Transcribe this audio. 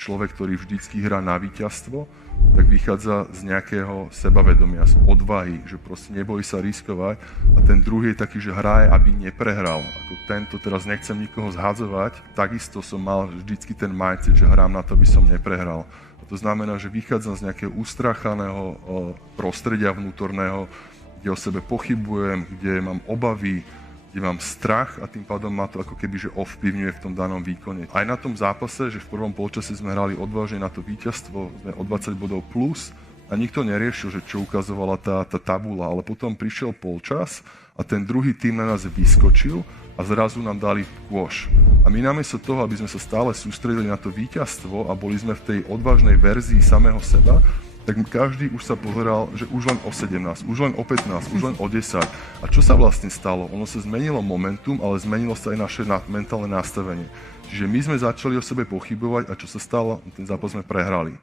človek, ktorý vždycky hrá na víťazstvo, tak vychádza z nejakého sebavedomia, z odvahy, že proste nebojí sa riskovať. A ten druhý je taký, že hraje, aby neprehral. Ako tento, teraz nechcem nikoho zhadzovať, takisto som mal vždycky ten mindset, že hrám na to, aby som neprehral. A to znamená, že vychádzam z nejakého ustrachaného prostredia vnútorného, kde o sebe pochybujem, kde mám obavy, kde mám strach a tým pádom ma to ako keby že ovplyvňuje v tom danom výkone. Aj na tom zápase, že v prvom polčase sme hrali odvážne na to víťazstvo, sme o 20 bodov plus a nikto neriešil, že čo ukazovala tá tabula, ale potom prišiel polčas a ten druhý tým na nás vyskočil a zrazu nám dali kôš. A my namiesto toho, aby sme sa stále sústredili na to víťazstvo a boli sme v tej odvážnej verzii samého seba, tak každý už sa pozeral, že už len o 17, už len o 15, už len o 10. A čo sa vlastne stalo? Ono sa zmenilo momentum, ale zmenilo sa aj naše mentálne nastavenie. Čiže my sme začali o sebe pochybovať a čo sa stalo? Ten zápas sme prehrali.